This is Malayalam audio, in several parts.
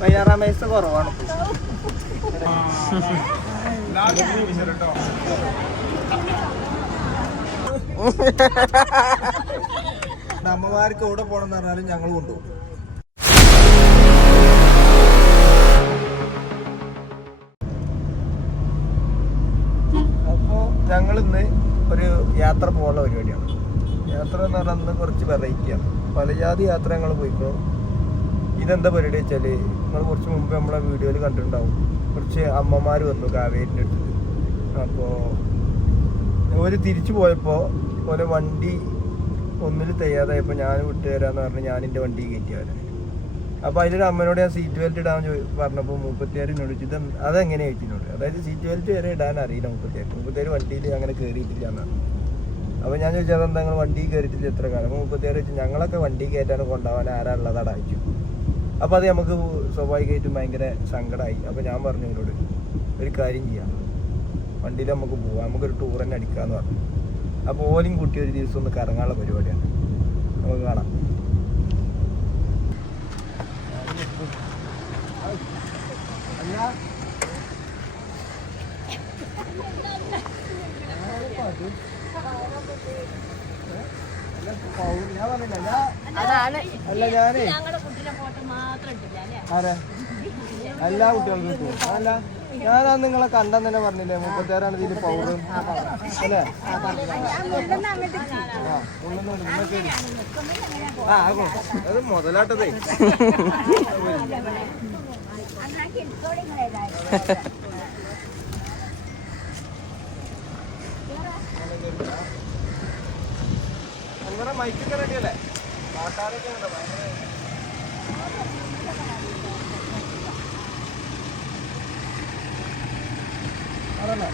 16 വയസ്സ് കുറവാണ്. അമ്മമാർക്ക് എവിടെ പോകണമെന്ന് പറഞ്ഞാലും ഞങ്ങൾ കൊണ്ടുപോകും. അപ്പോൾ ഞങ്ങളിന്ന് ഒരു യാത്ര പോകാനുള്ള പരിപാടിയാണ്. യാത്ര എന്ന് പറഞ്ഞാൽ അന്ന് കുറച്ച് വെറൈറ്റിയാണ്. പല ജാതി യാത്ര ഞങ്ങൾ പോയിക്കോ. ഇതെന്താ പരിപാടി വെച്ചാൽ നിങ്ങൾ കുറച്ച് മുമ്പ് നമ്മളെ വീഡിയോയിൽ കണ്ടിട്ടുണ്ടാവും. കുറച്ച് അമ്മമാർ വന്നു കാവേരിൻ്റെ അടുത്ത്. അപ്പോൾ ഒരു തിരിച്ചു പോയപ്പോൾ ഓരോ വണ്ടി ഒന്നിൽ തയ്യാറായപ്പോൾ ഞാൻ വിട്ടു തരാമെന്ന് പറഞ്ഞ് ഞാൻ എൻ്റെ വണ്ടി കയറ്റി വരാൻ. അപ്പോൾ അതിലൊരു അമ്മനോട് ഞാൻ സീറ്റ് ബെൽറ്റ് ഇടാൻ പറഞ്ഞപ്പോൾ 34 ചോദിച്ചു അതെങ്ങനെ ചോദിച്ചിട്ടുണ്ട്. അതായത് സീറ്റ് ബെൽറ്റ് വരെ ഇടാൻ അറിയില്ല 34 വണ്ടിയിൽ അങ്ങനെ കയറിയിട്ടില്ല എന്നാണ്. അപ്പോൾ ഞാൻ ചോദിച്ചാൽ അതെന്താ നിങ്ങൾ വണ്ടി കയറിയിട്ടില്ല എത്ര കാലം? 34 വെച്ച് ഞങ്ങളൊക്കെ വണ്ടി കയറ്റാനും കൊണ്ടുപോകാൻ ആരാളുള്ളതാണ് അയച്ചു. അപ്പോൾ അത് നമുക്ക് സ്വാഭാവികമായിട്ടും ഭയങ്കര സങ്കടമായി. അപ്പോൾ ഞാൻ പറഞ്ഞു എന്നോട് ഒരു കാര്യം ചെയ്യാം, വണ്ടിയിൽ നമുക്ക് പോവാം, നമുക്കൊരു ടൂർ തന്നെ അടിക്കാമെന്ന് പറഞ്ഞു. അപ്പോൾ ഓലും കുട്ടി ഒരു ദിവസം ഒന്ന് കറങ്ങാനുള്ള പരിപാടിയാണ്. നമുക്ക് കാണാം. എല്ലാ കുട്ടികൾക്കും കിട്ടും. അല്ല ഞാനാ നിങ്ങളെ കണ്ടെന്ന് തന്നെ പറഞ്ഞില്ലേ 36 ഇതിൽ പൗറും അല്ലേ? അത് മുതലാട്ടതേ. നിങ്ങളുടെ മൈക്കൊക്കെ റെഡിയല്ലേ? പാട്ടാരൊക്കെ ഉണ്ടോ? ഭയങ്കര അതല്ലേ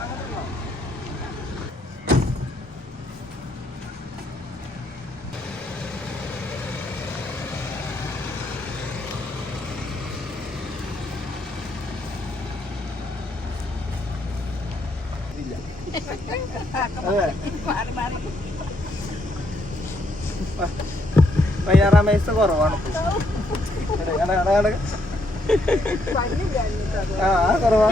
അങ്ങോട്ടുണ്ടോ? അതെ 16 വയസ്സ് കുറവാണ്. കുറവാ.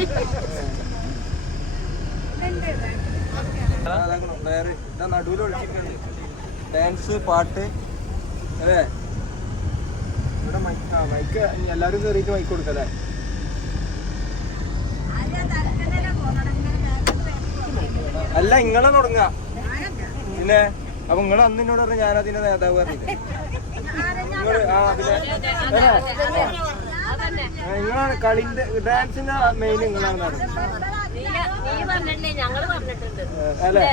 നടുവിൽ ഒഴിച്ചിട്ടുണ്ട് ഡാൻസ് പാട്ട് അല്ലേ? ഇവിടെ മൈക്ക് എല്ലാവരും കയറിയിട്ട് മൈക്ക് കൊടുക്കല്ലേ? അല്ല ഇങ്ങളെ തുടങ്ങ പിന്നെ. അപ്പൊ നിങ്ങൾ അന്ന് എന്നോട് പറഞ്ഞ ഞാൻ അതിന്റെ നേതാവ് പറഞ്ഞില്ലേ? നിങ്ങളാണ് കളിന്റെ ഡാൻസിന്റെ മെയിൻ നിങ്ങളാണ് അല്ലേ?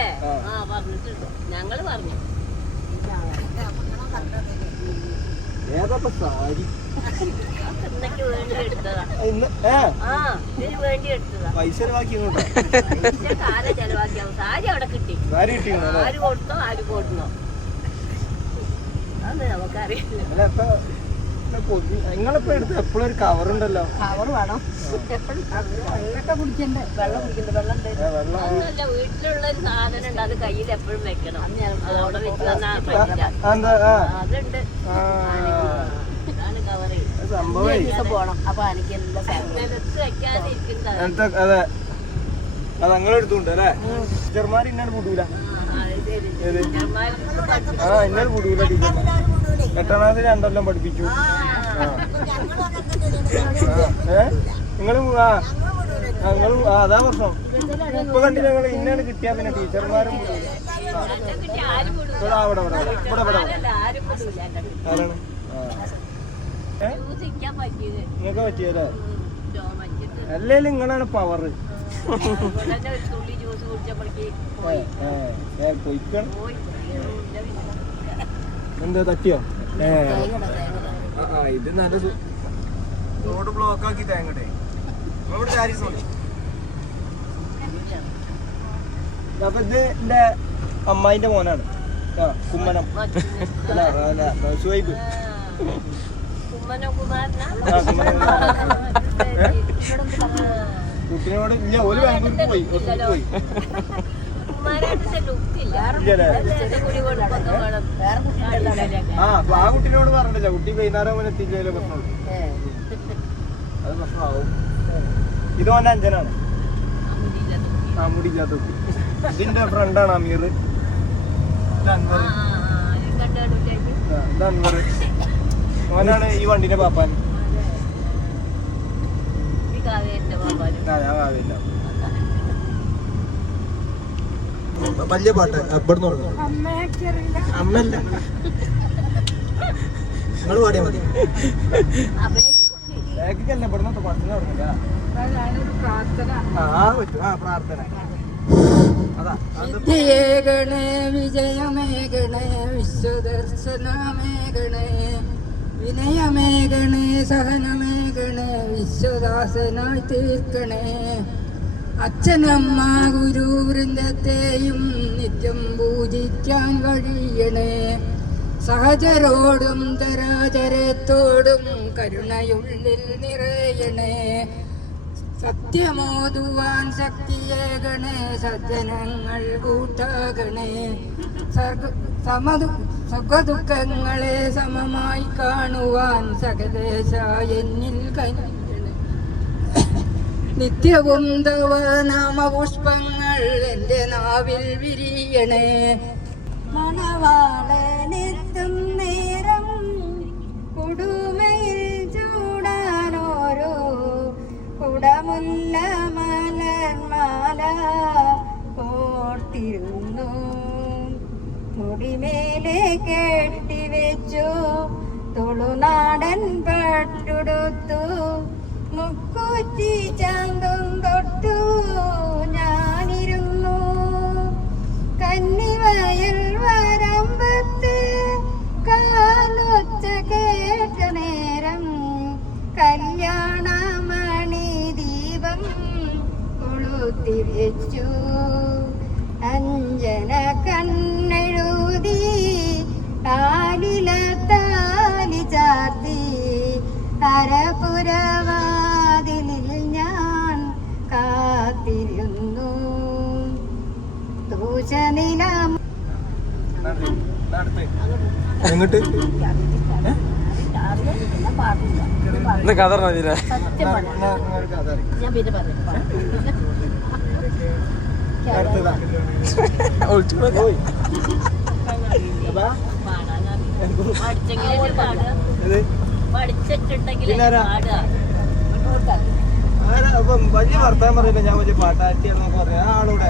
ഏതാ സാരി? പൈസ ചെലവാക്കി സാരി കിട്ടിയോ? നിങ്ങളിപ്പോ എടുത്ത് എപ്പോഴും ഒരു കവർ ഉണ്ടല്ലോ. കവർ വേണം വീട്ടിലുള്ള ഒരു സാധനം ഉണ്ട്, അത് കയ്യിൽ എപ്പോഴും വെക്കണം. അതവിടെ വെച്ച് അതുണ്ട്. സംഭവം അപ്പൊ എനിക്ക് എല്ലാ വെക്കാതിരിക്കുന്നത്. അതെ അത് ഞങ്ങളെടുത്തുണ്ട് അല്ലേ? ടീച്ചർമാർ ഇന്നാണ് കൂടൂല. ഇന്നാണ് കൂടൂല ടീച്ചർമാർ. 8ാം ക്ലാസ്സിൽ 2 കൊല്ലം പഠിപ്പിച്ചു. നിങ്ങളും ഞങ്ങളും അതാ പ്രശ്നം. ഇപ്പൊ കണ്ടില്ല ഞങ്ങൾ ഇന്നാണ് കിട്ടിയാ പിന്നെ ടീച്ചർമാരും അവിടെ ആരാണ് നിങ്ങൾക്ക് പറ്റിയല്ലേ? അല്ലേലും നിങ്ങളാണ് പവർ. എന്താ തട്ടിയോ? ഇത് നല്ല റോഡ് ബ്ലോക്ക് ആക്കി തേങ്ങട്ടെ. ഇവിടെ അപ്പൊ ഇത് എന്റെ അമ്മായിന്റെ മോനാണ്. കുമ്മനം സുഹൈബ്. കുട്ടിനോട് ഇല്ല, ഒരു ബാംഗ്ലൂർക്ക് പോയി പോയി. ആ കുട്ടിനോട് പറഞ്ഞില്ല, കുട്ടി വൈകുന്നേരം അവൻ എത്തിച്ചതിലെ പ്രശ്നമുള്ളൂ. അത് പ്രശ്നമാവും. ഇത് അവന്റെ അഞ്ചനാണ്. ആ മുടിക്കാത്ത കുട്ടി. ഇതിന്റെ ഫ്രണ്ടാണ് അമീർ. അൻവർ. അവനാണ് ഈ വണ്ടിന്റെ പാപ്പാൻ. വലിയ പാട്ട് ഇവിടുന്ന് തുടങ്ങും. അമ്മല്ല, നിങ്ങൾ പാടിയാ മതി. ബാക്കിക്കല്ല, ഇവിടുന്ന് പാട്ടിന് തുടങ്ങില്ല. പ്രാർത്ഥന. വിദ്യയേകണേ വിജയമേകണേ വിശ്വദർശനമേകണേ വിനയമേകണേ സഹനമേകണേ വിശ്വദാസനായി തീർക്കണേ. അച്ഛനമ്മ ഗുരു വൃന്ദത്തെയും നിത്യം പൂജിക്കാൻ കഴിയണേ. സഹചരോടും തരാചരത്തോടും കരുണയുള്ളിൽ നിറയണേ. സത്യമോതുവാൻ ശക്തിയേകണേ സജ്ജനങ്ങൾ കൂട്ടാകണേ. സുഖദുഃഖങ്ങളെ സമമായി കാണുവാൻ സകലേശ എന്നിൽ കനിയണേ. നിത്യവും തവ നാമപുഷ്പങ്ങൾ എൻ്റെ നാവിൽ വിരിയണേ. മണവാളനെത്തും നേരം കുടുമയിൽ ചൂടാനോരോ കുടമുല്ല മലർമാല കോർത്തിരുന്നു. മുടിമേലെ കെട്ടിവെച്ചു തുളുനാടൻ പട്ടുടുത്തു. മുക്കുറ്റി ചാന്തും തൊട്ടു ഞാനിരുന്നു. കന്നിവയൽ വരമ്പത്ത് കാലൊച്ച കേട്ട നേരം കല്യാണമണി ദീപം കൊളുത്തിവെച്ചു. അഞ്ജന കണ്ണെഴുതി കാലിലത്താലി ചാർത്തി അരപുരവാതിലിൽ ഞാൻ കാത്തിരുന്നു. തൂശനിലം എങ്ങോട്ട് കഥ കഥ ഞാൻ പിന്നെ പറയാം. വലിയ വർത്താനം പറയില്ല, ഞാൻ വലിയ പാട്ടാറ്റിയാന്നൊക്കെ പറഞ്ഞ ആളൂടെ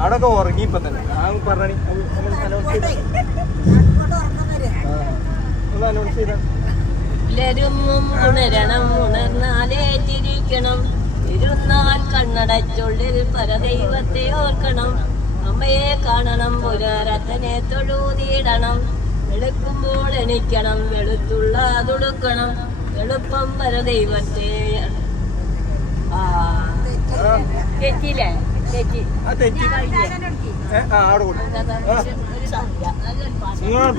അവിടൊക്കെ ഉറങ്ങി ഇപ്പൊ തന്നെ. അനൗൺസ് ചെയ്ത ഉണരണം, ഉണർന്നാലേ തിരിക്കണം. ഇരുന്നാൽ കണ്ണടച്ചുള്ളിൽ പരദൈവത്തെ ഓർക്കണം. അമ്മയെ കാണണം, പുരാരത്തനെ തൊഴുതിയിടണം. വെളുക്കുമ്പോൾ എണിക്കണം, വെളുത്തുള്ള തുടുക്കണം. എളുപ്പം പരദൈവത്തെ തെറ്റില്ലേ? തെറ്റി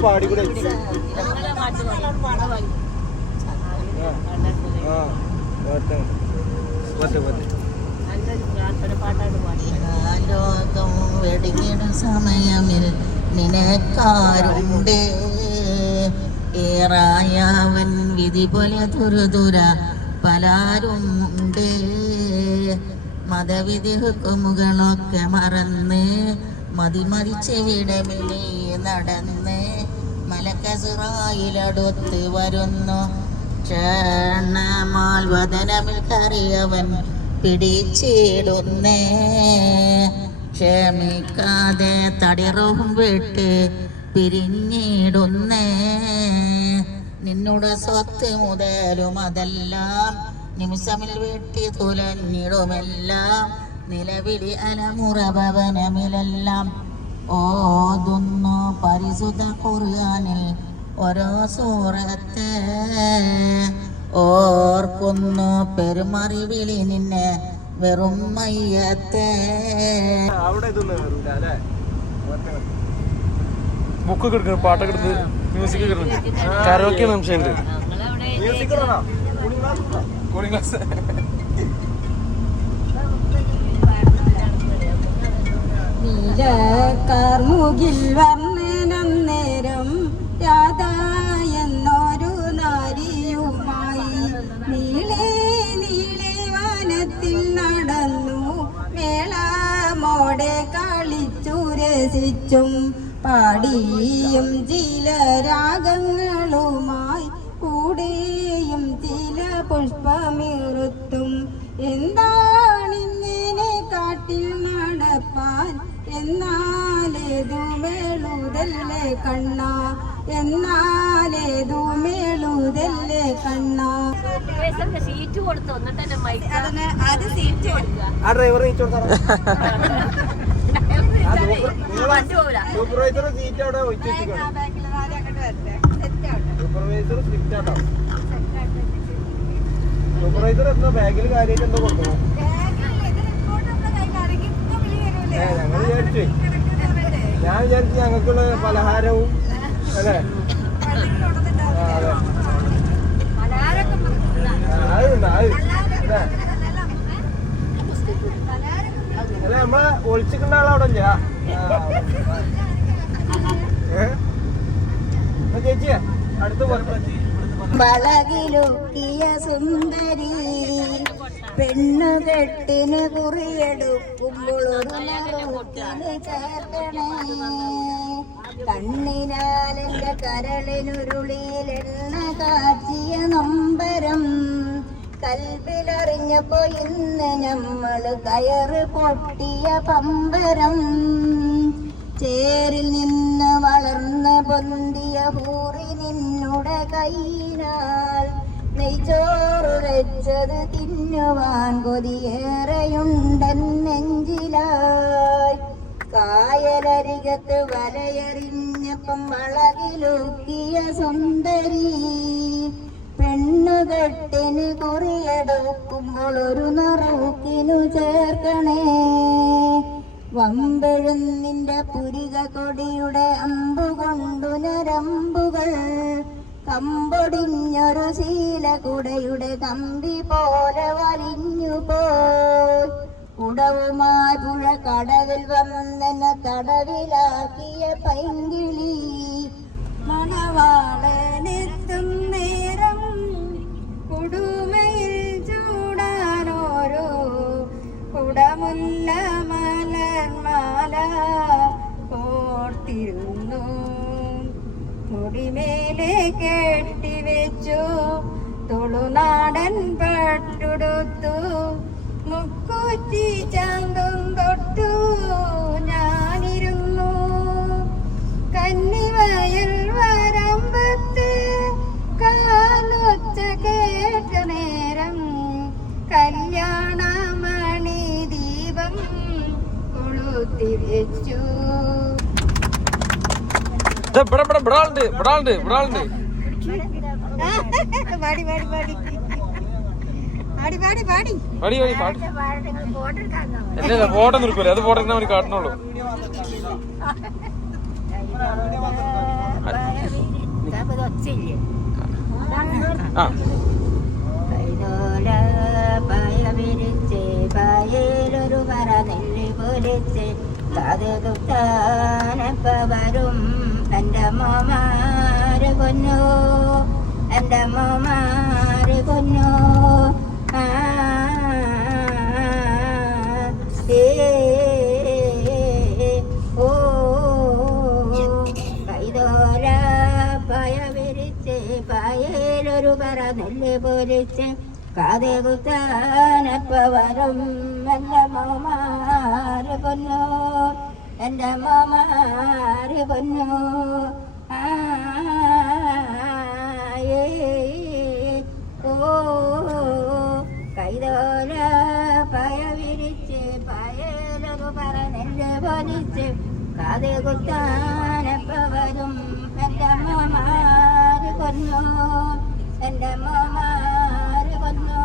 പാടിക്കൂടെ ലോകം വെടിഞ്ഞിടും സമയമിൽ നിനക്കാരുണ്ട്. ഏറായവൻ വിധി പോലെ തുരുതുര പലാരും ഉണ്ട്. മതവിധി ഹുക്കുമുകളൊക്കെ മറന്ന് മതിമതിച്ചെവിടമിനെ നടന്ന് മലക്കസുറായിലടുത്ത് വരുന്നു. ക്ഷണമാൽ വദനമിൽ കറിയവൻ പിടിച്ചിടുന്നേ. ക്ഷമിക്കാതെ തടിറും വിട്ട് പിരിഞ്ഞിടുന്നേ. നിന്നുടെ സ്വത്ത് മുതലും അതെല്ലാം നിമിഷമിൽ വെട്ടി തുലഞ്ഞിടുമെല്ലാം. നിലവിളി അലമുറ ഭവനമിലെല്ലാം ഓതുന്നു പരിശുദ്ധ ഖുർആനിൽ ഓരോ സൂറത്തെ. ഓർക്കുന്നു പെരുമറിവിളി നിന്നെ വെറും മയ്യത്തെ. അവിടെ ഇതൊന്നും കയറൂല അല്ലേ? ബുക്കൊക്കെ എടുക്കണം, പാട്ടൊക്കെ എടുത്ത് മ്യൂസിക് ഒക്കെ എടുക്കണം. കരോക്കെ സംശയമുണ്ട്. മ്യൂസിക് ഇടണോ? Cooling glass. കാർമുകിൽ വർണ്ണനന്നേരം രാധ എന്നൊരു നാരിയുമായി നീളെ നീളെ വനത്തിൽ നടന്നു മേളമോടെ കളിച്ചു രസിച്ചും പാടിയും ചില രാഗങ്ങളുമായി കൂടെയും ചില പുഷ്പമിറുത്തും എന്താണിങ്ങനെ കാട്ടിൽ നടപ്പാൻ എന്നാലേതു മേളുതല്ലേ കണ്ണ എന്നാലേതു മേളുതല്ലേ കണ്ണ. സീറ്റ് കൊടുത്തു എന്നിട്ട് തന്നെ മൈക്ക് അത് സീറ്റ് ആ ഡ്രൈവർ സൂപ്പർവൈസർ സീറ്റ് അവിടെ ഒഴിച്ചു വെച്ചിരിക്കണം. സൂപ്പർവൈസർ സ്വിഫ്റ്റ് ആട്ടോ. സൂപ്പർവൈസർ എന്താ ബാഗിൽ കാര്യമായിട്ട് എന്തോ കൊടുക്കണം. ഞങ്ങൾ വിചാരിച്ചു ഞാൻ വിചാരിച്ചു ഞങ്ങൾക്കുള്ള പലഹാരവും അല്ലേ? അതെ അല്ല നമ്മളെ ഒളിച്ചിട്ടുണ്ട ആളവിടെ ഇല്ല. ചേച്ചിയെ അടുത്ത് വളകിലുക്കിയ സുന്ദരി പെണ്ണുകെട്ടിന് കുറിയെടുക്കുമ്പോൾ ഒരു മറുത്തിന് ചേർക്കണേ കണ്ണിനാലെന്റെ കരളിനുരുളിയിലെണ്ണ കാച്ചിയ നൊമ്പരം കൽവിലറിഞ്ഞപ്പോ ഇന്ന് ഞമ്മള് കയറ് പൊട്ടിയ പമ്പരം ചേരിൽ നിന്ന് വളർന്ന് പൊന്തിയ ഹൂറി നിന്നുടെ കൈയിനാൽ നെയ്ച്ചോറ് വെച്ചത് തിന്നുവാൻ കൊതിയേറെയുണ്ടൻ നെഞ്ചിലായി കായലരികത്ത് വലയെറിഞ്ഞപ്പം വളകിലുക്കിയ സുന്ദരി പെണ്ണുകെട്ടിന് കുറിയെടുക്കുമ്പോൾ ഒരു നറുക്കിനു ചേർക്കണേ വമ്പെഴുന്നിന്റെ പുരിക കൊടിയുടെ അമ്പുകൊണ്ടു നരമ്പുകൾ കമ്പൊടിഞ്ഞൊരു ശീലകുടയുടെ കമ്പി പോലെ വലിഞ്ഞുപോയി കുടവുമായി പുഴ കടവിൽ വന്നെന്നെ തടവിലാക്കിയ പൈങ്കിളി മണവാളനെത്തും നേരം കുടുമയിൽ ചൂടാനോരോ കുടമുല്ല മലർമാല ഓർത്തിരുന്നു മുടിമേലെ കെട്ടിവെച്ചു തുളുനാടൻ പട്ടുടുത്തു മുക്കുറ്റി ചാന്തും തൊട്ടു ഞാനിരുന്നു കന്നിവയൽ വരമ്പത്ത് കാലൊച്ച കേട്ട നേരം കല്യാണമണി ദീപം കൊളുത്തി വെച്ചു. ഫോട്ടോ നിർക്കൂലേ? അത് ഫോട്ടോ അവർ കാട്ടണുള്ളൂ. പായലൊരു പറ നെല്ല് പൊലിച്ച് കാതുകുത്താനപ്പവരും എൻ്റെ അമ്മമാര് കൊന്നു എൻ്റെ അമ്മമാര് കൊന്നു ഓ കൈതോല പായ വിരിച്ച് പായലൊരു പറ നെല്ല് പൊലിച്ച് കാതെ കുത്താനപ്പവരും എൻ്റെ അമ്മമാര് കൊന്നു എൻ്റെ അമ്മമാര് കൊന്നു ഓ കൈതോല പായ വിരിച്ച് പായലൊരു പറ നെല്ല് പൊലിച്ച് കാതെ കുത്താനപ്പവരും എൻ്റെ അമ്മമാര് കൊന്നു എൻ്റെ അമ്മമാര് കൊന്നു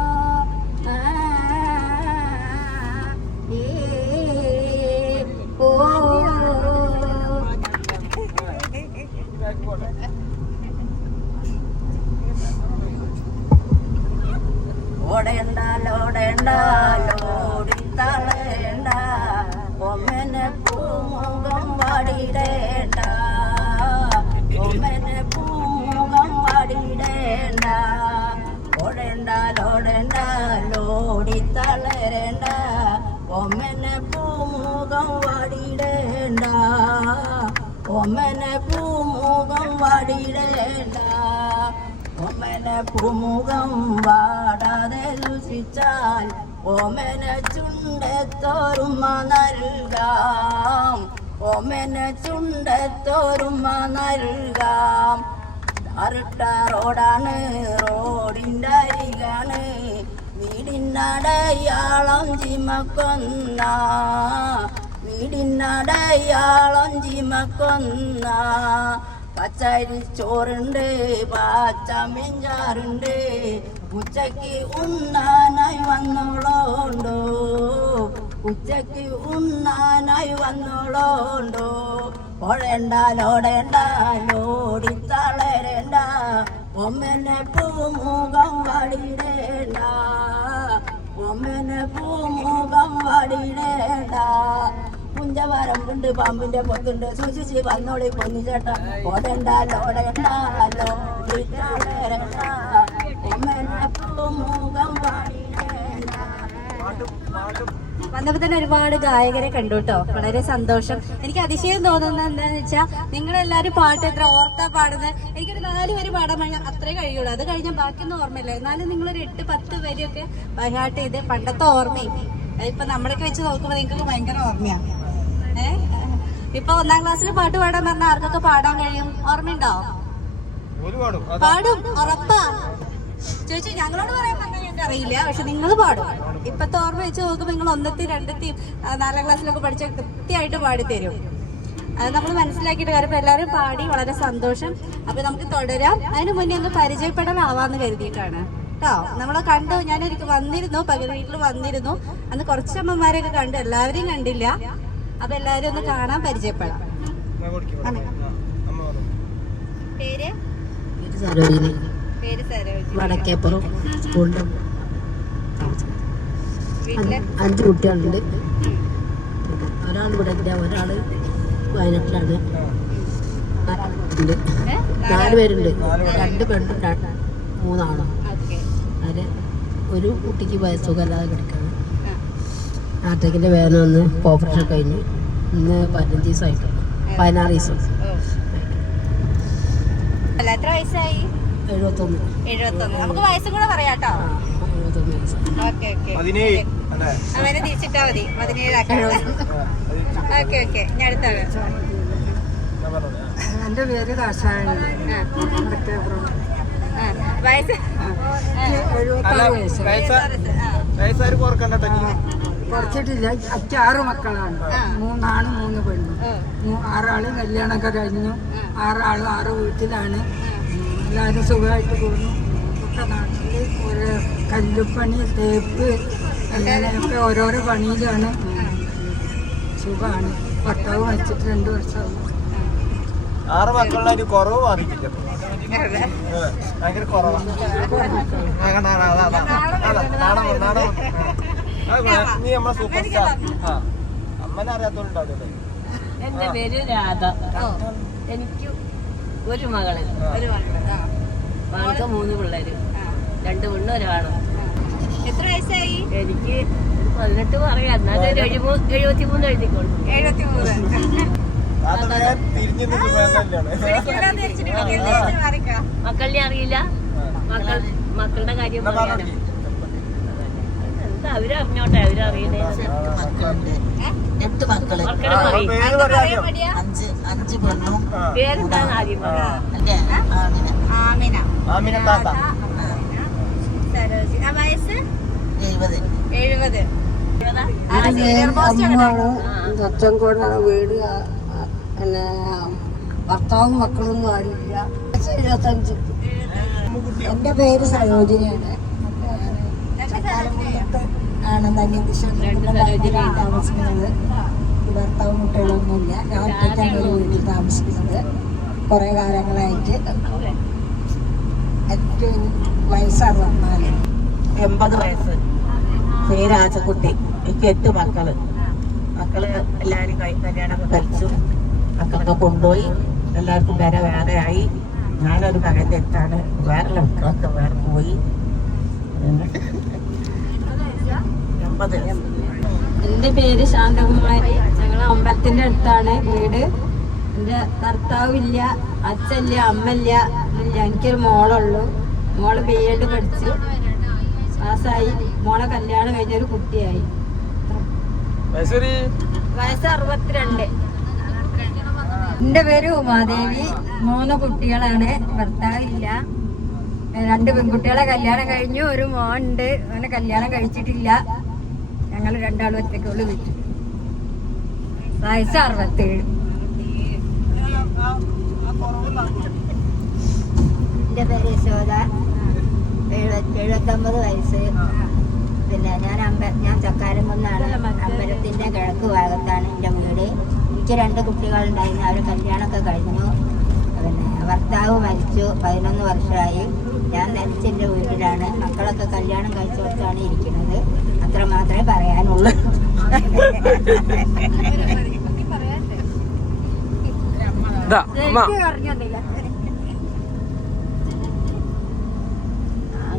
ഓമനെ പൂമുഖം വാടിയിടേണ്ട ഓമനെ പൂമുഖം വാടിയിടേണ്ട ഓമനെ പൂമുഖം വാടാതെ രുചിച്ചാൽ ഓമന ചുണ്ടത്തോറുമ നൽകാം ഓമന ചുണ്ടത്തോറുമ നൽകാം അറുട്ട റോഡാണ് റോഡിൻ്റെ അരികാണ് വീടിനടയാളം ചിമക്കൊന്ന വീടിനടയാളം ചിമക്കൊന്ന പച്ചരി ചോറുണ്ട് പച്ചമിഞ്ചാറുണ്ട് ഉച്ചയ്ക്ക് ഉണ്ണാനായി വന്നോളോണ്ടോ ഉച്ചയ്ക്ക് ഉണ്ണാനായി വന്നോളോണ്ടോ ഓടേണ്ട ലോടേണ്ട ലോടി തളരേണ്ട ഒമ്മനെ പൂമുഖം വാടിയിടേണ്ട ഒമ്മനെ പൂമുഖം വാടിയിടേണ്ട പുഞ്ചവരമ്പുണ്ട് പാമ്പിന്റെ പൊത്തുണ്ട് സൂചിച്ച് വന്നോളി പൊന്നിച്ചേട്ട ഓടേണ്ട ലോടേണ്ട ലോടി തളരേണ്ട ഒമ്മനെ പൂമുഖം വാടിയിടേണ്ട. വന്നപ്പോൾ തന്നെ ഒരുപാട് ഗായകരെ കണ്ടു കേട്ടോ. വളരെ സന്തോഷം. എനിക്ക് അതിശയം തോന്നുന്നത് എന്താന്ന് വെച്ചാൽ നിങ്ങളെല്ലാവരും പാട്ട് എത്ര ഓർത്താ പാടുന്നത്. എനിക്കൊരു 4 വരി പാടാൻ അത്രേ കഴിയുള്ളൂ. അത് കഴിഞ്ഞാൽ ബാക്കിയൊന്നും ഓർമ്മയില്ല. എന്നാലും നിങ്ങളൊരു 8-10 വരിയൊക്കെ ബൈഹാർട്ട് ചെയ്ത് പണ്ടത്തെ ഓർമ്മയും ഇപ്പൊ നമ്മളൊക്കെ വെച്ച് നോക്കുമ്പോൾ നിങ്ങൾക്ക് ഭയങ്കര ഓർമ്മയാണ്. ഇപ്പൊ 1ാം ക്ലാസ്സിൽ പാട്ട് പാടാൻ പറഞ്ഞാൽ ആർക്കൊക്കെ പാടാൻ കഴിയും? ഓർമ്മയുണ്ടോ? പാടും, ഉറപ്പാ. ചേച്ചി ഞങ്ങളോട് പറയാൻ പറഞ്ഞാൽ ഞങ്ങൾക്ക് അറിയില്ല, പക്ഷെ നിങ്ങൾ പാടും. ഇപ്പത്തെ ഓർമ്മ വെച്ച് നോക്കുമ്പോൾ നിങ്ങൾ 1ത്തെയും 2ത്തെയും 4ാം ക്ലാസ്സിലൊക്കെ പഠിച്ച കൃത്യമായിട്ട് പാടിത്തരും. അത് നമ്മൾ മനസ്സിലാക്കിയിട്ട് കാര്യം. എല്ലാവരും പാടി, വളരെ സന്തോഷം. അപ്പൊ നമുക്ക് തുടരാം. അതിന് മുന്നേ ഒന്ന് പരിചയപ്പെടാനാവാന്ന് കരുതിയിട്ടാണ് കേട്ടോ. നമ്മളെ കണ്ടു, ഞാനൊരിക്കൽ വന്നിരുന്നു, പകൽ വീട്ടിൽ വന്നിരുന്നു. അന്ന് കുറച്ച് അമ്മമാരെയൊക്കെ കണ്ടു, എല്ലാവരെയും കണ്ടില്ല. അപ്പൊ എല്ലാവരും ഒന്ന് കാണാൻ പരിചയപ്പെടാം. പേര് പേര് സരോജിനി. വടക്കേപ്പുറം സ്കൂളിൻ്റെ വീട്ടില് 5 കുട്ടികളുണ്ട്. ഒരാൾ ഇവിടെ ഇല്ല, ഒരാൾ വയനാട്ടിലാണ്. 4 പേരുണ്ട്. 2 പെണ്ണും 3 ആണും. അതിൽ ഒരു കുട്ടിക്ക് സുഖമില്ലാതെ കിടക്കുകയാണ്. ആർട്ടിക്കിൻ്റെ വേദന വന്ന് ഓപ്പറേഷൻ കഴിഞ്ഞു. ഇന്ന് 15 ദിവസമായിട്ട് 16 ദിവസം. എത്ര വയസ്സായി? 71. നമുക്ക് വയസ്സും കൂടെ പറയാട്ടോ. 71 വയസ്സ്. ഓക്കെ ഓക്കെ, അവനെ തിരിച്ചിട്ടാ മതി. 17 ആക്കാം. ഓക്കെ ഓക്കെ, ഞാൻ അടുത്താണ്. എൻ്റെ പേര് കാശായ. വയസ്സ് 76 കുറച്ചിട്ടില്ല. എനിക്ക് 6 മക്കളാണ്. 3 ആണും 3 പെണ്ണും. 6 ആള് കല്യാണമൊക്കെ കഴിഞ്ഞു. 6 ആളും 6 വീട്ടിലാണ്. എല്ലാവരും സുഖമായിട്ട് പോകുന്നു. ഒക്കെ നാട്ടിൽ ഓരോ കല്ലുപ്പണി, തേപ്പ്, അങ്ങനെയൊക്കെ ഓരോരോ പണിയിലാണ്. സുഖമാണ്. ഭർത്താവ് വെച്ചിട്ട് 2 വർഷമായി. 6 മക്കളുടെ കുറവ് മാറിയിട്ടില്ല. ഭയങ്കര കുറവാണ്. നീ നമ്മളെ സൂപ്പർ സ്റ്റാർ. അമ്മനെ അറിയാത്തോണ്ടാവില്ലേ? എന്റെ പേര് രാധ. എനിക്ക് ഒരു മകള്, മകൾക്ക് 3 പിള്ളേര്, 2 പെണ്ണും 1 ആണും. എത്ര വയസ്സായി? എനിക്ക് 18 പറയാം. എന്നാലും 73 എഴുതിക്കോളൂ. 73. മക്കളിനെ അറിയില്ല. മക്കളുടെ കാര്യം പറയാനും എന്താ അവരറിഞ്ഞോട്ടെ, അവരറിയണേ. 8 മക്കള്, മക്കളെ പറയും. 5 പെണ്ണും. പേരെന്താണ് ആദ്യം പറയാം? ആമിന. ആമിന താത്ത. സരോജിനി. വയസ്സ് 70. 70. തച്ചങ്കോടാണ് വീട്. പിന്നെ ഭർത്താവും മക്കളൊന്നും ആരില്ല. 75. എൻ്റെ പേര് സരോജിനിയാണ്. ആണ് താമസിക്കുന്നത്. ഭർത്താവും കുട്ടികളൊന്നുമില്ല. ഞാൻ ഒറ്റയ്ക്കാണ് ഒരു വീട്ടിൽ താമസിക്കുന്നത് കുറേ കാലങ്ങളായിട്ട്. ഏറ്റവും വയസ്സ് 64. 80 വയസ്സ്. പേര് ആച്ചക്കുട്ടി. എനിക്ക് 8 മക്കള്. എല്ലാവരും കല്യാണമൊക്കെ കഴിച്ചു. മക്കളൊക്കെ കൊണ്ടുപോയി. എല്ലാവർക്കും വേറെ ആയി. ഞാനൊരു മകൻ്റെ അടുത്താണ്. വേറെ മക്കളൊക്കെ വേറെ പോയി. 80. എൻ്റെ പേര് ശാന്തകുമാരി. ഞങ്ങൾ അമ്പലത്തിൻ്റെ അടുത്താണ് വീട്. എൻ്റെ ഭർത്താവില്ല, അച്ഛല്ല, അമ്മല്ല, എനിക്കൊരു മോളുള്ളൂ. മോള് BEd പഠിച്ചു പാസ്സായി. മോളെ കല്യാണം കഴിഞ്ഞൊരു കുട്ടിയായി. വയസ്സ് 62. എൻ്റെ പേര് ഉമാദേവി. 3 കുട്ടികളാണ്. ഭർത്താവില്ല. 2 പെൺകുട്ടികളെ കല്യാണം കഴിഞ്ഞു. ഒരു മോനുണ്ട്, അവനെ കല്യാണം കഴിച്ചിട്ടില്ല. ഞങ്ങൾ 2 ആളും ഒറ്റയ്ക്കുള്ള വീട്ടിൽ. വയസ്സ് 67. എൻ്റെ പേര് യശോദ. 79 വയസ്സ്. പിന്നെ ഞാൻ ചക്കാരംകുന്നാണ്. അമ്പലത്തിൻ്റെ കിഴക്ക് ഭാഗത്താണ് എൻ്റെ വീട്. എനിക്ക് 2 കുട്ടികളുണ്ടായിരുന്നു. അവർ കല്യാണമൊക്കെ കഴിഞ്ഞു. പിന്നെ ഭർത്താവ് മരിച്ചു. 11 വർഷമായി. ഞാൻ നെൽച്ചിൻ്റെ വീട്ടിലാണ്. മക്കളൊക്കെ കല്യാണം കഴിച്ചുകൊടുത്താണ് ഇരിക്കുന്നത്. അത്ര മാത്രമേ പറയാനുള്ളൂ.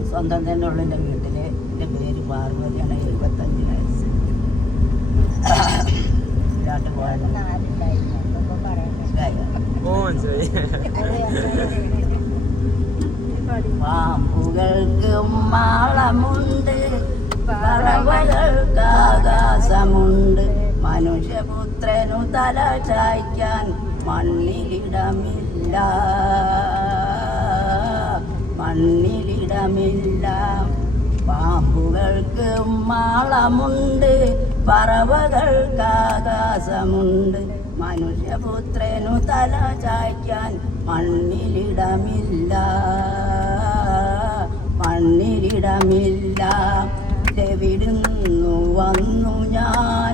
സ്വന്തം തന്നെ ഉള്ള എൻ്റെ വീട്ടില്. എൻ്റെ പേര് പാർവതിയാണ്. 75 വയസ്സ്. 2 പാമ്പുകൾക്ക് മാളമുണ്ട്, പറവകൾക്ക് ആകാശമുണ്ട്, മനുഷ്യപുത്രനു തല ചായ്ക്കാൻ മണ്ണിലിടമില്ല, മണ്ണിലിടമില്ല. പാമ്പുകൾക്ക് മാളമുണ്ട്, പറവകൾക്ക് ആകാശമുണ്ട്, മനുഷ്യപുത്രനു തല ചായ്ക്കാൻ മണ്ണിലിടമില്ല, മണ്ണിലിടമില്ല. എവിടുന്നു വന്നു ഞാൻ,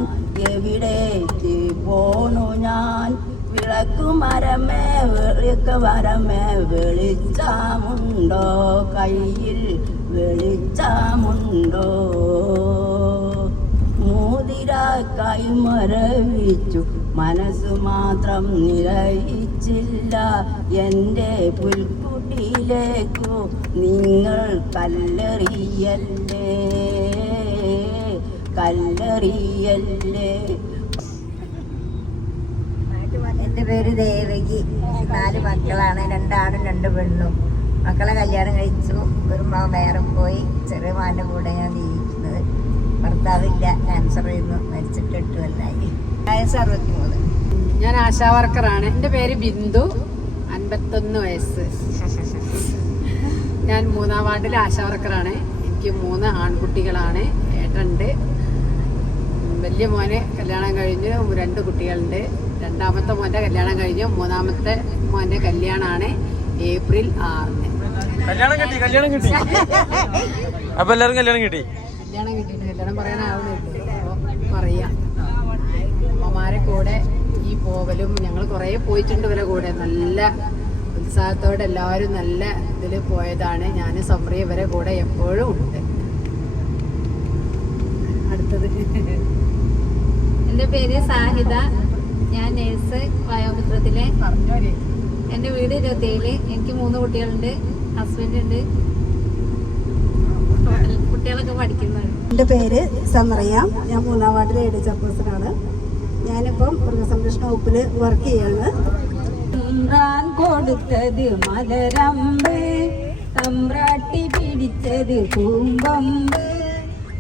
എവിടേക്ക് പോണു ഞാൻ? വിളക്കുമരമേ വിളക്കുമരമേ വെളിച്ചമുണ്ടോ? കയ്യിൽ വെളിച്ചമുണ്ടോ? മോതിര കൈമരവിച്ചു, മനസ്സു മാത്രം നിറയിച്ചില്ല. എൻ്റെ പുൽക്കുട്ടിയിലേക്കു നിങ്ങൾ കല്ലെറിയല്ലേ, കല്ലെറിയല്ലേ. എൻ്റെ പേര് ദേവകി. 4 മക്കളാണ്. 2 ആണും 2 പെണ്ണും. മക്കളെ കല്യാണം കഴിച്ചു. ഒരു മോൻ വേറെ പോയി. ചെറിയ മോൻ്റെ കൂടെ ഞാൻ ജീവിക്കുന്നത്. ഭർത്താവില്ല, ക്യാൻസർ ചെയ്യുന്നു, മരിച്ചിട്ട് 8 കൊല്ലമായി. വയസ്സ് 63. ഞാൻ ആശാ വർക്കറാണ്. എൻ്റെ പേര് ബിന്ദു. 51 വയസ്സ്. ഞാൻ 3-ാം വാർഡിൽ ആശാ വർക്കറാണ്. എനിക്ക് 3 ആൺകുട്ടികളാണ്. ഏട്ടനുണ്ട്. വലിയ മോന് കല്യാണം കഴിഞ്ഞ് 2 കുട്ടികളുണ്ട്. 2ാമത്തെ മോൻ്റെ കല്യാണം കഴിഞ്ഞു. 3ാമത്തെ മോൻ്റെ കല്യാണമാണ് ഏപ്രിൽ 6-ന്. കല്യാണം കിട്ടി. അപ്പൊ എല്ലാരും കല്യാണം കിട്ടി. കല്യാണം പറയാനാവുന്നില്ല. അപ്പോൾ പറയാം. അമ്മമാരെ കൂടെ ഈ പോവലും ഞങ്ങൾ കുറേ പോയിട്ടുണ്ട്. ഇവരെ കൂടെ നല്ല ഉത്സാഹത്തോടെ എല്ലാവരും നല്ല ഇതിൽ പോയതാണ്. ഞാൻ സമറി ഇവരെ കൂടെ എപ്പോഴും ഉണ്ട്. അടുത്തത് എൻ്റെ പേര് സാഹിദ. ഞാൻ നേഴ്സ്, വയോമിത്രത്തിലെ. എൻ്റെ വീട് 27. എനിക്ക് 3 കുട്ടികളുണ്ട്. ഹസ്ബൻഡ് ഉണ്ട്. കുട്ടികളൊക്കെ പഠിക്കുന്നുണ്ട്. എൻ്റെ പേര് സമറിയ. ഞാൻ 3-ാം വാർഡിൽ AD ചെയർപേഴ്സണാണ്. ഞാനിപ്പം മൃഗസംരക്ഷണ വകുപ്പിൽ വർക്ക് ചെയ്യാണ്. തമ്പ്രാൻ കൊടുത്തത് മലരമ്പ്, തമ്പ്രാട്ടി പിടിച്ചത് പൂമ്പമ്പ്,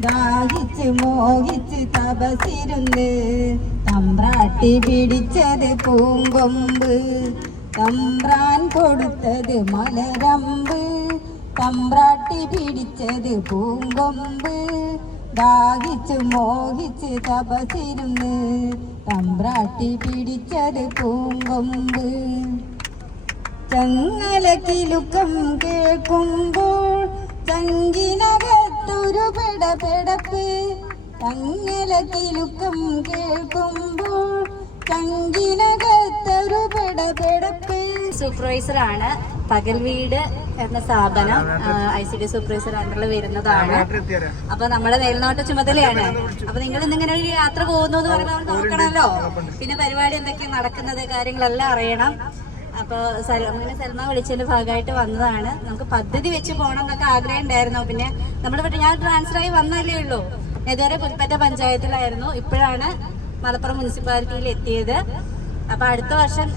ദാഹിച്ച് മോഹിച്ച് തപസിരുന്ന് തമ്പ്രാട്ടി പിടിച്ചത് പൂങ്കൊമ്പ്. തമ്പ്രാൻ കൊടുത്തത് മലരമ്പ്, തമ്പ്രാട്ടി പിടിച്ചത് പൂങ്കൊമ്പ്, ദാഹിച്ച് മോഹിച്ച് തപസിരുന്ന് തമ്പ്രാട്ടി പിടിച്ചത് പൂങ്കൊമ്പ്. ചങ്ങലക്കിലുക്കം കേൾക്കുമ്പോൾ ചങ്കിനകത്തൊരു പെടപെടപ്പ്, ചങ്ങലക്കിലുക്കം കേൾക്കുമ്പോൾ ചങ്കിനകത്തൊരു പെടപെടപ്പ്. സൂപ്പർവൈസറാണ്. പകൽ വീട് എന്ന സ്ഥാപനം ICD സൂപ്പർവൈസർ അണ്ടറിൽ വരുന്നതാണ്. അപ്പൊ നമ്മുടെ മേൽനോട്ട ചുമതലയാണ്. അപ്പൊ നിങ്ങൾ ഇന്നിങ്ങനെ ഒരു യാത്ര പോകുന്നു എന്ന് പറയുമ്പോൾ നോക്കണമല്ലോ. പിന്നെ പരിപാടി എന്തൊക്കെയാണ് നടക്കുന്നത്, കാര്യങ്ങളെല്ലാം അറിയണം. അപ്പോൾ അങ്ങനെ സൽമ വിളിച്ചതിന്റെ ഭാഗമായിട്ട് വന്നതാണ്. നമുക്ക് പദ്ധതി വെച്ച് പോകണം എന്നൊക്കെ ആഗ്രഹം ഉണ്ടായിരുന്നു. പിന്നെ ഞാൻ ട്രാൻസ്ഫർ ആയി വന്നല്ലേ ഉള്ളൂ. ഇതുവരെ പുൽപ്പറ്റ പഞ്ചായത്തിലായിരുന്നു, ഇപ്പോഴാണ് മലപ്പുറം മുനിസിപ്പാലിറ്റിയിൽ എത്തിയത്. അപ്പൊ അടുത്ത വർഷം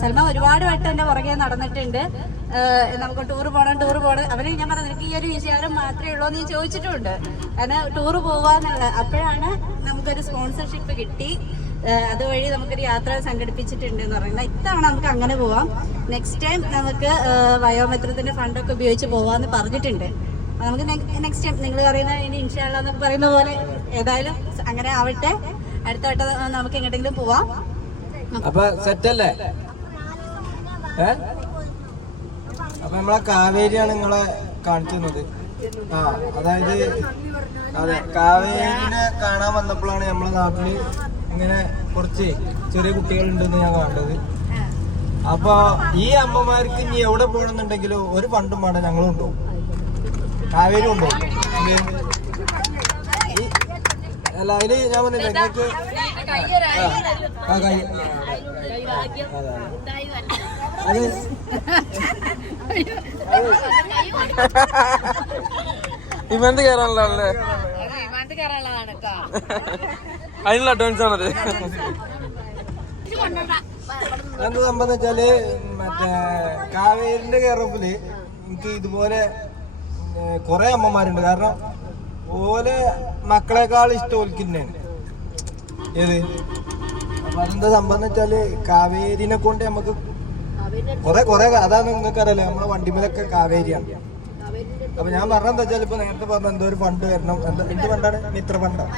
സൽമാൻ ഒരുപാട് വട്ടം എന്റെ പുറകെ നടന്നിട്ടുണ്ട്. നമുക്ക് ടൂർ പോകണം. അവന് ഞാൻ പറഞ്ഞു നിനക്ക് ഈ ഒരു വിചാരം മാത്രമേ ഉള്ളൂ എന്ന് ചോദിച്ചിട്ടുണ്ട്. കാരണം ടൂർ പോവാന്നുള്ള അപ്പോഴാണ് നമുക്കൊരു സ്പോൺസർഷിപ്പ് കിട്ടി. അതുവഴി നമുക്കൊരു യാത്ര സംഘടിപ്പിച്ചിട്ടുണ്ട് എന്ന് പറയുന്നത്. ഇത്തവണ നമുക്ക് അങ്ങനെ പോവാം. നെക്സ്റ്റ് ടൈം നമുക്ക് വയോമിത്രത്തിന്റെ ഫണ്ടൊക്കെ ഉപയോഗിച്ച് പോവാന്ന് പറഞ്ഞിട്ടുണ്ട്. നമുക്ക് നെക്സ്റ്റ് ടൈം നിങ്ങൾ പറയുന്ന ഇനി ഇൻഷാ അല്ലാഹ് എന്നൊക്കെ പറയുന്ന പോലെ ഏതായാലും അങ്ങനെ ആവട്ടെ. അടുത്ത വട്ടം നമുക്ക് എങ്ങോട്ടെങ്കിലും പോവാം. അപ്പൊ സെറ്റല്ലേ? അപ്പൊ നമ്മളെ കാവേരിയാണ് നിങ്ങളെ കാണിക്കുന്നത്. അതായത് അതെ, കാവേരിനെ കാണാൻ വന്നപ്പോഴാണ് നമ്മളെ നാട്ടില് ഇങ്ങനെ കുറച്ച് ചെറിയ കുട്ടികളുണ്ടെന്ന് ഞാൻ കണ്ടത്. അപ്പൊ ഈ അമ്മമാർക്ക് ഇനി എവിടെ പോകണമെന്നുണ്ടെങ്കിലും ഒരു ഫണ്ടും വേണ്ട, ഞങ്ങളും ഉണ്ടാവും, കാവേരി ഉണ്ടാവും. അല്ല അതില് ഞാൻ പറഞ്ഞില്ല നിങ്ങൾക്ക് വിമാനത്തിൽ കയറാനുള്ളതാണല്ലേ? അതിനുള്ള അഡ്വാൻസ് ആണത്. എന്താ സംഭവം വെച്ചാല് മറ്റേ കാവേരിന്റെ കയറപ്പില് എനിക്ക് ഇതുപോലെ കുറെ അമ്മമാരുണ്ട്. കാരണം ഓലെ മക്കളെക്കാൾ ഇഷ്ടം ഓൽക്ക് തന്നെയാണ്. ഏത് അപ്പൊ അതെന്താ സംഭവം വെച്ചാല് കാവേരിനെ കൊണ്ട് നമുക്ക് കുറെ അതാണ് നിങ്ങൾക്ക് അറിയാലോ, നമ്മളെ വണ്ടിമേലൊക്കെ കാവേരിയാണ്. അപ്പൊ ഞാൻ പറഞ്ഞെന്താ വെച്ചാൽ ഇപ്പൊ നേരത്തെ പറഞ്ഞ എന്തോ ഒരു ഫണ്ട് വരണം. എന്ത് ഫണ്ടാണ്? മിത്ര ഫണ്ടാണ്.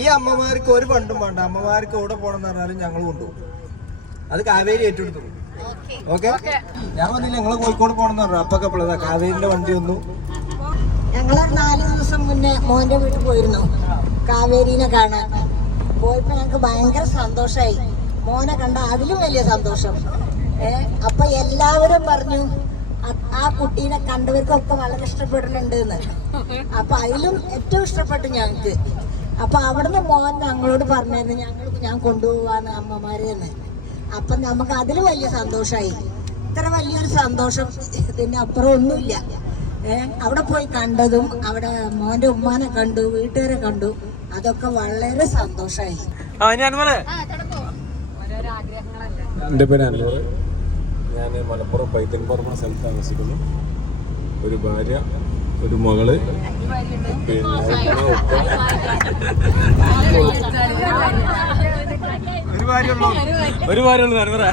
ഈ അമ്മമാർക്ക് ഒരു ഫണ്ടും വേണ്ട, അമ്മമാർക്ക് എവിടെ പോകണം എന്ന് പറഞ്ഞാലും ഞങ്ങൾ കൊണ്ടുപോകും. അത് കാവേരി ഏറ്റെടുത്തു. ഓക്കെ, ഞാൻ വന്നില്ല ഞങ്ങള് കോഴിക്കോട് പോകണമെന്ന് പറഞ്ഞു. അപ്പൊ കപ്പിളതാ കാവേരിന്റെ വണ്ടി വന്നു. ഞങ്ങളൊരു 4 ദിവസം മുന്നേ മോന്റെ വീട്ടിൽ പോയിരുന്നു കാവേരീനെ കാണാൻ. പോയപ്പോ ഞങ്ങക്ക് ഭയങ്കര സന്തോഷായി. മോനെ കണ്ട അതിലും വലിയ സന്തോഷം. അപ്പൊ എല്ലാവരും പറഞ്ഞു ആ കുട്ടീനെ കണ്ടവർക്കൊക്കെ വളരെ ഇഷ്ടപ്പെടുന്നുണ്ട് എന്ന്. അപ്പൊ അതിലും ഏറ്റവും ഇഷ്ടപ്പെട്ടു ഞങ്ങക്ക്. അപ്പൊ അവിടുന്ന് മോൻ ഞങ്ങളോട് പറഞ്ഞായിരുന്നു ഞാൻ കൊണ്ടുപോവാന്ന് അമ്മമാരെന്ന്. അപ്പൊ നമുക്ക് അതിലും വലിയ സന്തോഷായി. ഇത്ര വലിയൊരു സന്തോഷം ഇതിന്റെ അപ്പുറം ഒന്നുമില്ല. അവിടെ പോയി കണ്ടതും അവിടെ മോന്റെ ഉമ്മാനെ കണ്ടു, വീട്ടുകാരെ കണ്ടു, അതൊക്കെ വളരെ സന്തോഷായി. എൻ്റെ പേര് അൻവർ. ഞാൻ മലപ്പുറം പൈതൻപുറം സ്ഥലത്ത് താമസിക്കുന്നു. ഒരു ഭാര്യ, ഒരു മകള്, പിന്നെ ഒരു കാര്യമുള്ളൂ അൻവറ.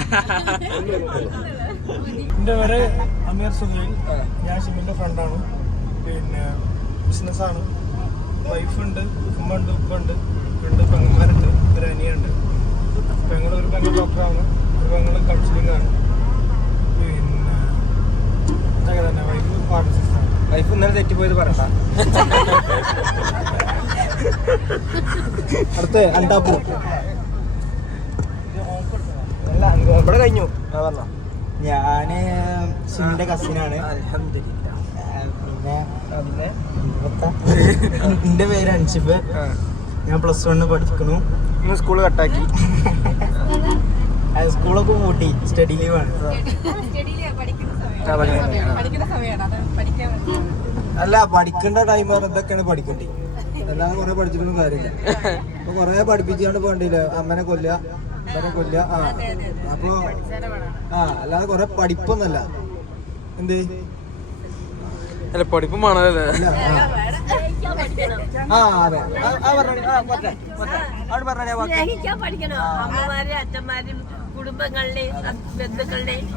എൻ്റെ പേര് അമീർ സുഹൈൽ. ഞാൻ ഷിമിൻ്റെ ഫ്രണ്ടാണ്. പിന്നെ ബിസിനസ്സാണ്. വൈഫുണ്ട്, ഉമ്മ ഉണ്ട്, ഉപ്പ ഉണ്ട്, പെങ്ങന്മാരുണ്ട്, ഒരു അനിയുണ്ട്. ഒരു പെങ്ങൾ ഡോക്ടറാണ്, ഒരു പെങ്ങൾ കൗൺസിലിംഗ് ആണ്. പിന്നെ അങ്ങനെ തന്നെ വൈഫ് ഫാർമസിസ്റ്റാണ്. വൈഫ് ഇന്നലെ തെറ്റിപ്പോയത് പറയണ്ട. അടുത്ത് അണ്ടാപ്പൂ അല്ല ഇവിടെ കഴിഞ്ഞു. പറഞ്ഞോ, ഞാന് ഷിമിന്റെ കസിനാണ്. പിന്നെ എന്റെ പേര് അൻഷിഫ്. ഞാൻ +1 പഠിക്കുന്നു. സ്കൂള് കട്ടാക്കി, സ്കൂളൊക്കെ കൂട്ടി, സ്റ്റഡി ലീവാണ്. അല്ല പഠിക്കേണ്ട ടൈം ഇതൊക്കെയാണ് പഠിക്കേണ്ടി, അല്ലാതെ കുറെ പഠിച്ചിട്ടൊന്നും കാര്യമില്ല. അപ്പൊ കൊറേ പഠിപ്പിച്ചാണ്ട് പോകണ്ടില്ല, അമ്മനെ കൊല്ല, അമ്മനെ കൊല്ല. അപ്പൊ അല്ലാതെ കൊറേ പഠിപ്പൊന്നല്ല. എന്ത് അല്ല പഠിപ്പും വേണമല്ലേ? അതെ സ്നേഹിക്കാൻ പഠിക്കണം. അമ്മമാരെ, അച്ഛന്മാരും, കുടുംബങ്ങളുടെയും ബന്ധുക്കളുടെയും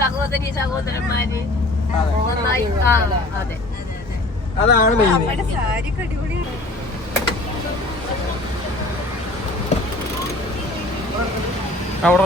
സഹോദരി സഹോദരന്മാര് നന്നായി. അതെ, അതാണ് മെയിൻ. അവിടെ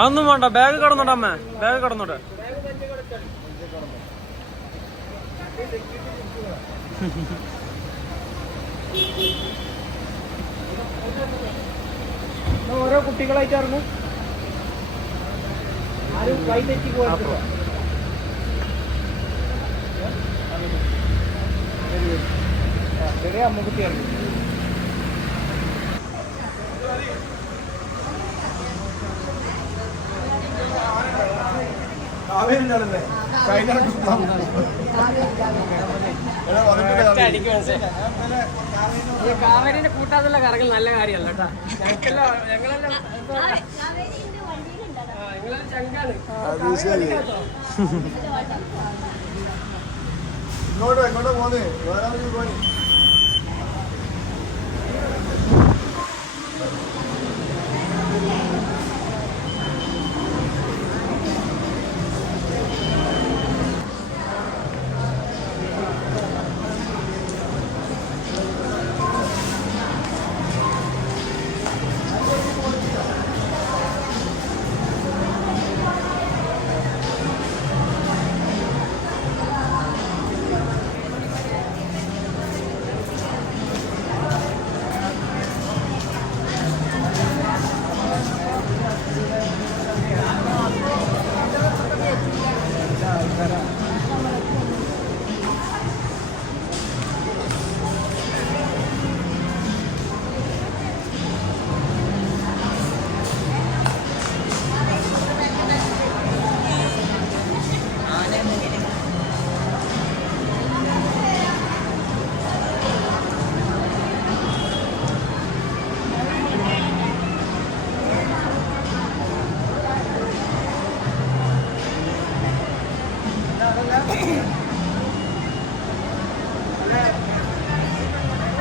അതൊന്നും വേണ്ട. ബാഗ് കടന്നോട്ടെ അമ്മ, ബാഗ് കടന്നോട്ടെ. ഓരോ കുട്ടികളായിട്ട് ഇറങ്ങും. ആരും കൈ തെറ്റി പോകാൻ ചെറിയ അമ്മക്കുട്ടി ഇറങ്ങി. കാവേരിന്റെ കൂട്ടാത്തുള്ള കറങ്ങൽ നല്ല കാര്യമല്ല കേട്ടാ. ഞങ്ങളെല്ലാം ചങ്കാണ്. ഇങ്ങോട്ടോ പോന്നേ വേറെ പോയി.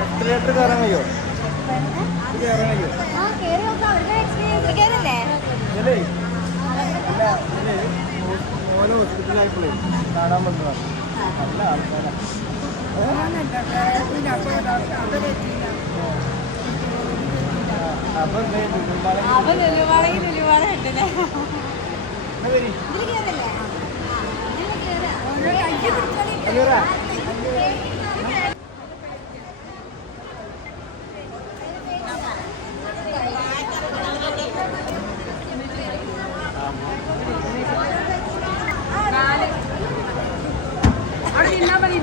എസ്കലേറ്റർ കയറാൻ കഴിയോ? കയറാൻ കഴിയോ? ഇതല്ലേ അല്ല ഓരോ ഹോസ്പിറ്റലായപ്പോഴേ കാണാൻ വന്നതാണ്. നല്ല ആൾക്കാരാണ്. അപ്പൊ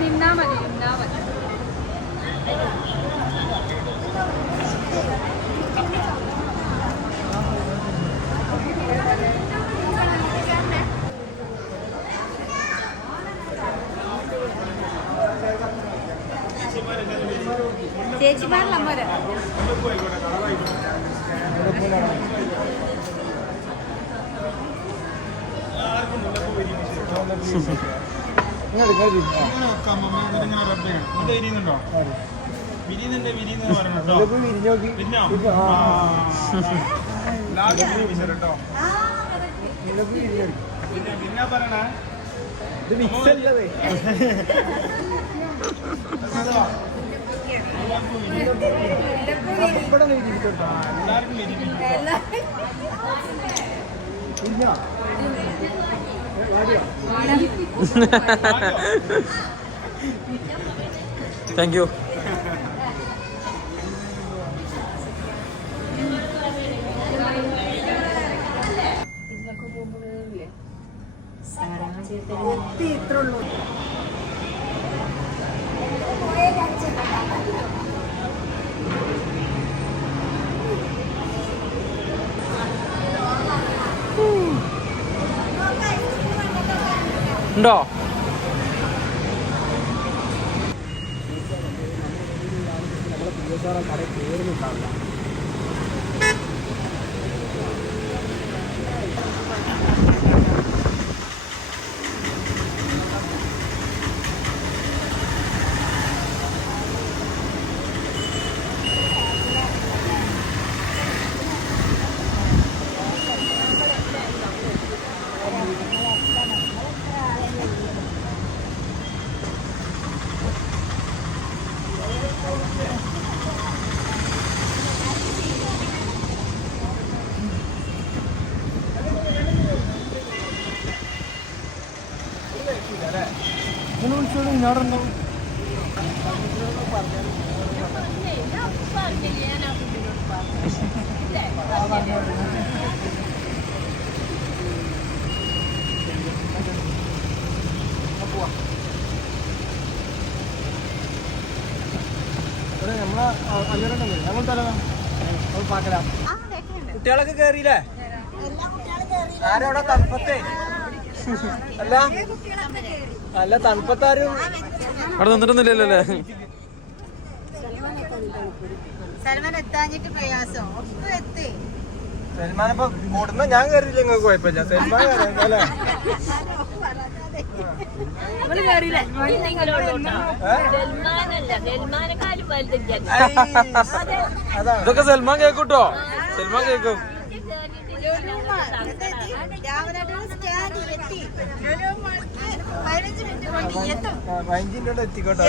നിന്നാ മതി. ചേച്ചിമാരുടെ അമ്മര് ഇത് മിക്സല്ലത്. Thank you. ഉണ്ടോ? കടയിൽ കയറുന്നുണ്ടാവില്ല. വിളിച്ചോളൂ, ഇന്നോടുണ്ടോ? കുട്ടികളൊക്കെ കേറിയില്ലേ? ആരവിടെ തണുപ്പത്തെ? അല്ല അല്ല തണുപ്പത്താരും അവിടെ നിന്നിട്ടൊന്നുമില്ലല്ലോ അല്ലേ? സൽമാൻ എത്താഞ്ഞിട്ട് പ്രയാസം ഒക്കെ എത്തി. സൽമാനിപ്പോ കൂടുന്ന ഞാൻ കയറിയില്ല, നിങ്ങൾക്ക് കുഴപ്പമില്ല. സൽമാൻ അല്ലേ? ഇതൊക്കെ സൽമാൻ കേക്കൂട്ടോ, സൽമാൻ കേക്കും. എത്തിക്കോട്ടെ.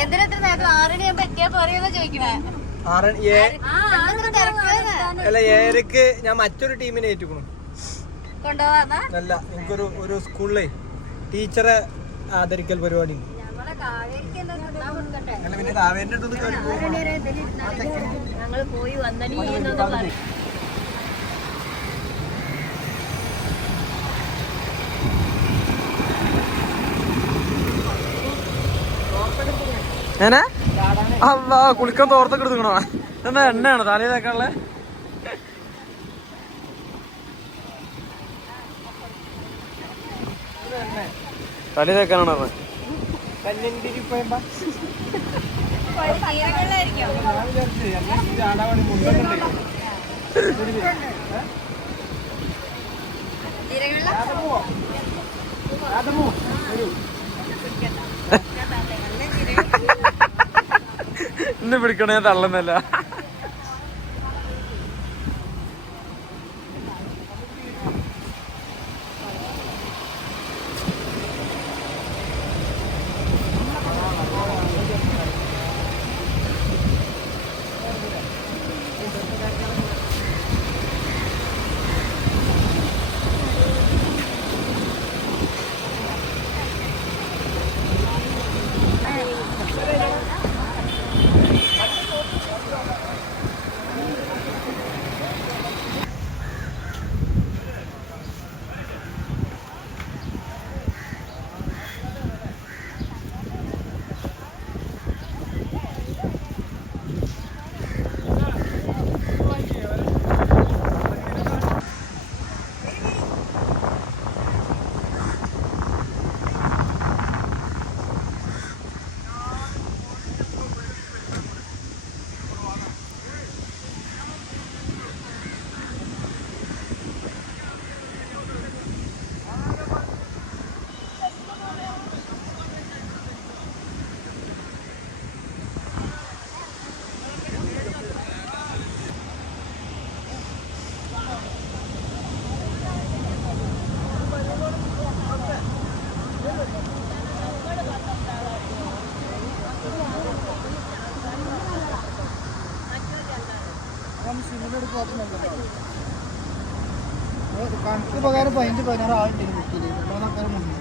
എന്തിനെത്ര നേരത്തെ 6 മണിയാകുമ്പോ എത്തിയാ പോരെയെന്നാ ചോദിക്കണേ. അല്ല 7:00 ഞാൻ മറ്റൊരു ടീമിനെ ഏറ്റുക്കണു. കൊണ്ടുപോവാ അല്ല എനിക്കൊരു സ്കൂളിലെ ടീച്ചറെ ആദരിക്കൽ പരിപാടി. അല്ല പിന്നെ കാവേരിന്റെ അടുത്ത് ഞങ്ങള് പോയി വന്നീന്നൊക്കെ പറയും. ഏനെ അല്ല കുളിക്കാൻ തോർത്തൊക്കെ എടുത്തുക്കണോ? എന്നാ എണ്ണയാണോ തലയിൽ തേക്കാനുള്ളേ? തലയിൽ തേക്കാനാണോ പറഞ്ഞത്? എന്നെ പിടിക്കണേ തള്ളുന്നല്ല. കണക്ക് പ്രകാരം 15-16 ആളുണ്ട് ബുക്കില്. ആൾക്കാർ മുന്നിൽ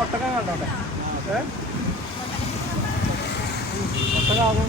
ഒട്ടകം കണ്ടോട്ടെ ഒട്ടകാകും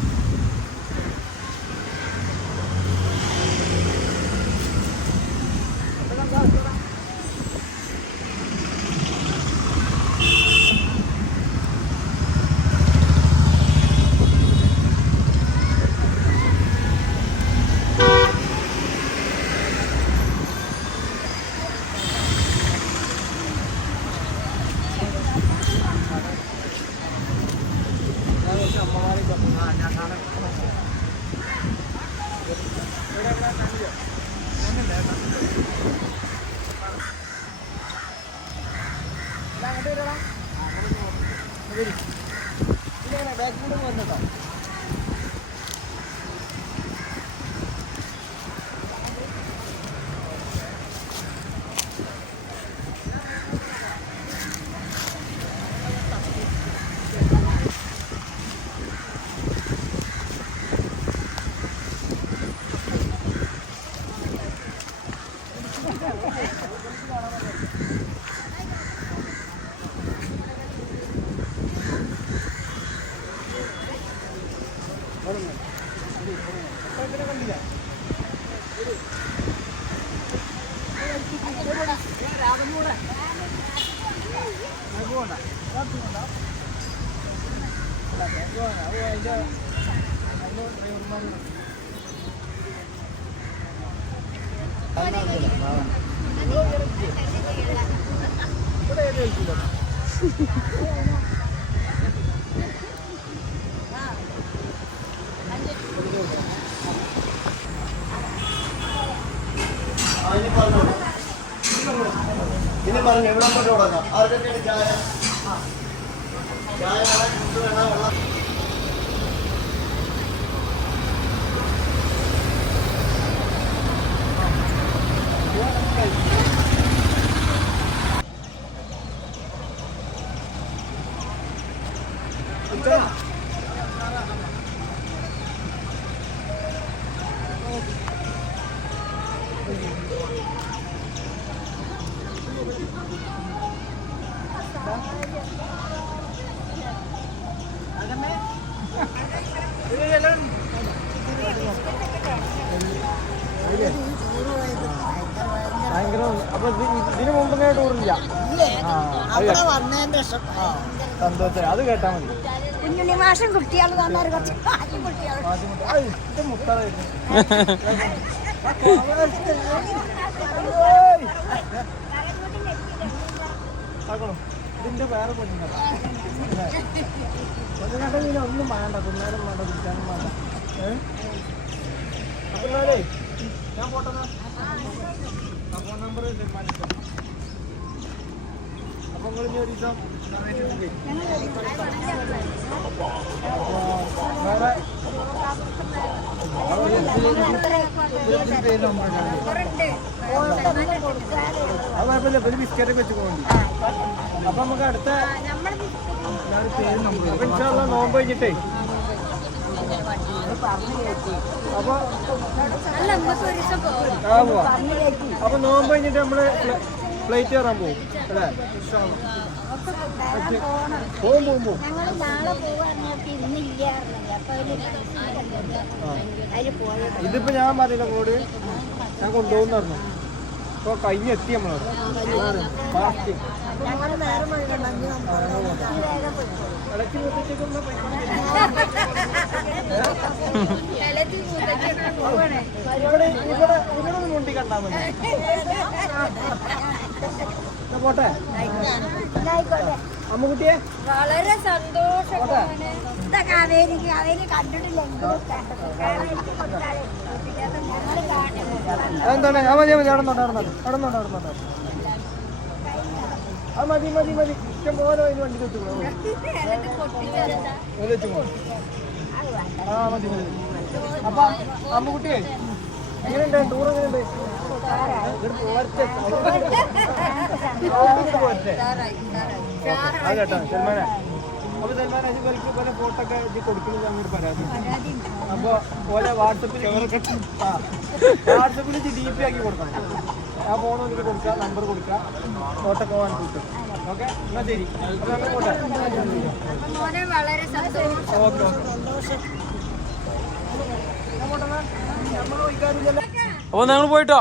വന്നോ ഇനി പറഞ്ഞു എവിടെ കൊണ്ട് തുടങ്ങാം അതൊക്കെ ചായ ചായ വേണം വെള്ളം ഭയങ്കര അപ്പൊ ഇതിനു മുമ്പ് ഇങ്ങനെ ടൂറില്ല സന്തോഷം അത് കേട്ടാ മതി കുഞ്ഞുണ്ണി മാഷം കുട്ടികൾ ഇതിന്റെ വേറെ പൊന്നുകട്ടെ ഒന്നും വേണ്ട തിന്നാനും വേണ്ട കുടിക്കാനും വേണ്ട അപ്പൊ ഞാൻ പോട്ടെ ഫോൺ നമ്പർ തീരുമാനിച്ചോ അപ്പൊ നിങ്ങൾ ഇനി ഒരു ദിവസം വേറെ അത് കുഴപ്പമില്ല ഒരു ബിസ്ക്കറ്റൊക്കെ വെച്ച് പോകണ്ടി അപ്പൊ നമുക്ക് അടുത്ത അപ്പൊ ഇൻഷാല്ലാ നോമ്പ് കഴിഞ്ഞിട്ടേ അപ്പൊ അപ്പൊ നോമ്പ് കഴിഞ്ഞിട്ട് നമ്മള് ഫ്ലൈറ്റ് കയറാൻ പോകും അല്ലേ പോകും ഇതിപ്പോ ഞാൻ പറഞ്ഞില്ല കൂടി ഞാൻ കൊണ്ടുപോകുന്ന പറഞ്ഞു ഇപ്പൊ കഴിഞ്ഞെത്തി നമ്മളോട് ഫാസ്റ്റിംഗ് ഇടയ്ക്ക് മുത്തിച്ചേക്കൊന്നും ഇവിടെ ഒന്ന് മുണ്ടി കണ്ടാ മതി പോട്ടെ അമ്മുകുട്ടിയെ വളരെ സന്തോഷം എന്താണ് ആ മതി മതി നടന്നോട്ടെ ആ മതി ഇഷ്ടം പോലെ അതിന് വണ്ടി വെച്ചു ആ മതി അപ്പൊ അമ്മുകുട്ടിയെ എങ്ങനെയുണ്ട് ടൂർ എങ്ങനെയുണ്ട് കേട്ടോ സൽമാനെ അപ്പൊ സൽമാനെ ഇത് പോലെ ഫോട്ടോ ഒക്കെ ഇത് കൊടുക്കുന്നത് അങ്ങോട്ട് പരാതി അപ്പൊ പോലെ വാട്സപ്പിൽ DP ആക്കി കൊടുക്കണം ആ ഫോൺ എനിക്ക് കൊടുക്കുക, നമ്പർ കൊടുക്കുക, ഫോട്ടോ പോകാൻ കിട്ടും. ഓക്കെ, എന്നാൽ ശരി. അപ്പോൾ അങ്ങനെ പോട്ടെ. വളരെ സന്തോഷം. Okay okay. അപ്പൊ ഞങ്ങൾ പോയിട്ടോ.